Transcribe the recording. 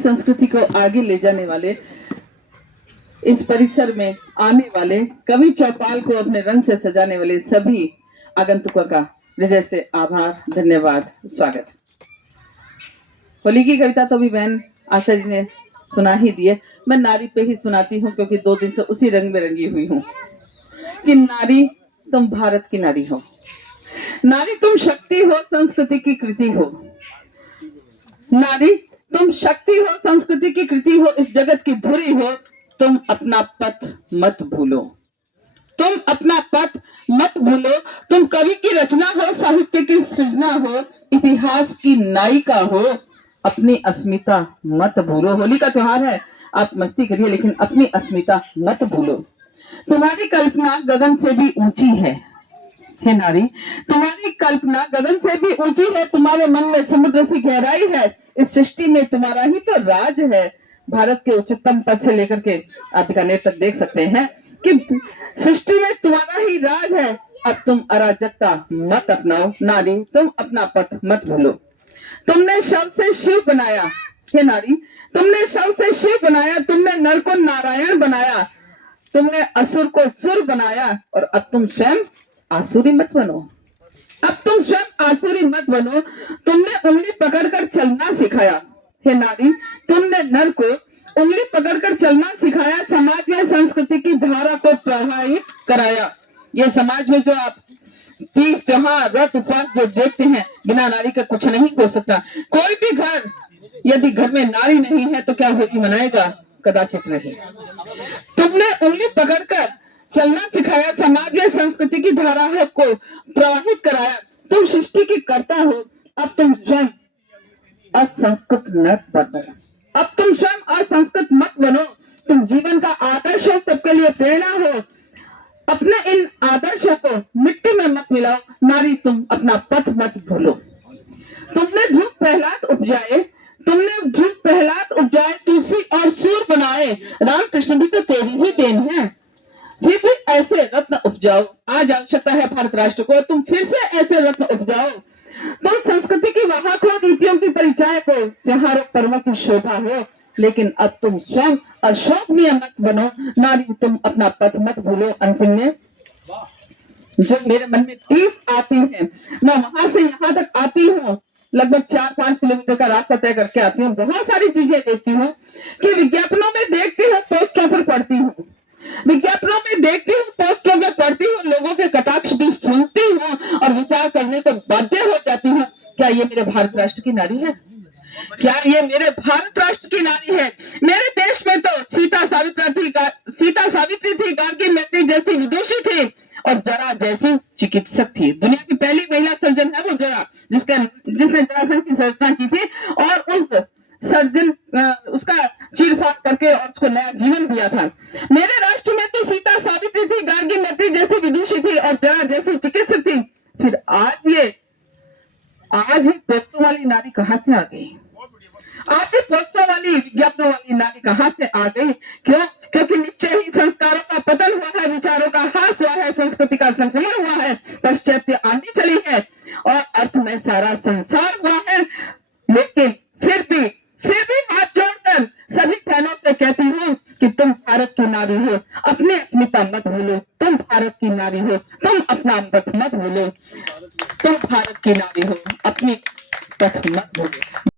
संस्कृति को आगे ले जाने वाले, इस परिसर में आने वाले, कवि चौपाल को अपने रंग से सजाने वाले सभी आगंतुकों का हृदय से आभार, धन्यवाद, स्वागत। होली की कविता तो भी बहन आशा जी ने सुना ही दी है। मैं नारी पे ही सुनाती हूँ क्योंकि 2 दिन से उसी रंग में रंगी हुई हूँ कि नारी तुम भारत की नारी हो, नारी तुम शक्ति हो, संस्कृति की कृति हो, नारी तुम शक्ति हो, संस्कृति की कृति हो, इस जगत की धुरी हो। तुम अपना पथ मत भूलो, तुम अपना पथ मत भूलो। तुम कवि की रचना हो, साहित्य की सृजना हो, इतिहास की नायिका हो, अपनी अस्मिता मत भूलो। होली का त्योहार है, आप मस्ती करिए लेकिन अपनी अस्मिता मत भूलो। तुम्हारी कल्पना गगन से भी ऊंची है, हे नारी, तुम्हारी कल्पना गगन से भी ऊंची है, तुम्हारे मन में समुद्र सी गहराई है, इस सृष्टि में तुम्हारा ही तो राज है। भारत के उच्चतम पद से लेकर के आप बीकानेर तक देख सकते हैं कि सृष्टि में तुम्हारा ही राज है। अब तुम अराजकता मत अपनाओ, नारी तुम अपना पथ मत भूलो। तुमने शव से शिव बनाया, हे नारी, तुमने शव से शिव बनाया, तुमने नर को नारायण बनाया, तुमने असुर को सुर बनाया, और अब तुम स्वयं आसुरी मत बनो, अब तुम स्वयं आसुरी मत बनो। तुमने उंगली पकड़कर चलना सिखाया, हे नारी, तुमने नर को उंगली पकड़कर चलना सिखाया, समाज में संस्कृति की धारा को प्रभावित कराया। ये समाज में जो आप तीज त्योहार व्रत उपवास जो देखते हैं, बिना नारी का कुछ नहीं हो सकता। कोई भी घर, यदि घर में नारी नहीं है तो क्या होली मनाएगा? कदाचित नहीं। तुमने उंगली पकड़कर चलना सिखाया, समाज में संस्कृति की धारा को प्रवाहित कराया। तुम सृष्टि की कर्ता हो, अब तुम स्वयं असंस्कृत मत बनो, अब तुम स्वयं असंस्कृत मत बनो। तुम जीवन का आदर्श हो, सबके लिए प्रेरणा हो। अपने इन आदर्शों को मिट्टी में मत मिलाओ, नारी तुम अपना पथ मत भूलो। तुमने झूठ प्रहलाद उपजाए, तुमने झूठ प्रहलाद उपजाए, तुलसी और सूर बनाए, रामकृष्ण भी तो तेरी ही देन है। फिर भी ऐसे रत्न उपजाओ, आज आवश्यकता है भारत राष्ट्र को, तुम फिर से ऐसे रत्न उपजाओ। तुम संस्कृति की वाहक हो, नीतियों की परिचायक हो, त्योहारों पर्वों की शोभा हो, लेकिन अब तुम स्वयं अशोभनीय मत बनो, नारी तुम अपना पथ मत भूलो। अंतिम में जो मेरे मन में टीस आती है, मैं वहां से यहाँ तक आती हूँ, लगभग 4-5 किलोमीटर का रास्ता तय करके आती हूँ। बहुत सारी चीजें देखती हूँ कि विज्ञापनों में देखती हूँ, पोस्टरों पर पढ़ती हूँ, विज्ञापनों में देखती हूँ, पोस्टरों में पढ़ती हूँ, लोगों के कटाक्ष भी सुनती हूँ और विचार करने को बाध्य हो जाती हूँ। क्या ये मेरे भारत राष्ट्र की नारी है? क्या ये मेरे भारत राष्ट्र की नारी है? मेरे देश में तो सीता सावित्री थी, गार्गी मैत्री जैसी विदुषी थी, और जरा जैसी चिकित्सक थी। दुनिया की पहली महिला सर्जन है वो जरा, जिसने जरासंध की सर्जना की थी और उस सर्जन उसका चीरफाड़ करके और उसको नया जीवन दिया था। मेरे राष्ट्र में तो सीता सावित्री थी, गार्गी मैत्री जैसी विदुषी थी और जरा जैसी चिकित्सक थी। फिर आज ही पोस्टों वाली नारी कहाँ से आ गई? आज ही पोस्टों वाली, विज्ञापनों वाली नारी कहाँ से आ गई? क्यों? क्योंकि निश्चय ही संस्कारों का पतन हुआ है, विचारों का ह्रास हुआ है, संस्कृति का संक्रमण हुआ है, पाश्चात्य आंधी चली है और अर्थ में सारा संसार हुआ है। लेकिन फिर भी हाथ जोड़कर सभी बहनों से कहती हूँ कि तुम भारत की नारी हो, अपनी अस्मिता मत भूलो। तुम भारत की नारी हो, तुम अपना पथ मत भूलो। तुम भारत की नारी हो, अपनी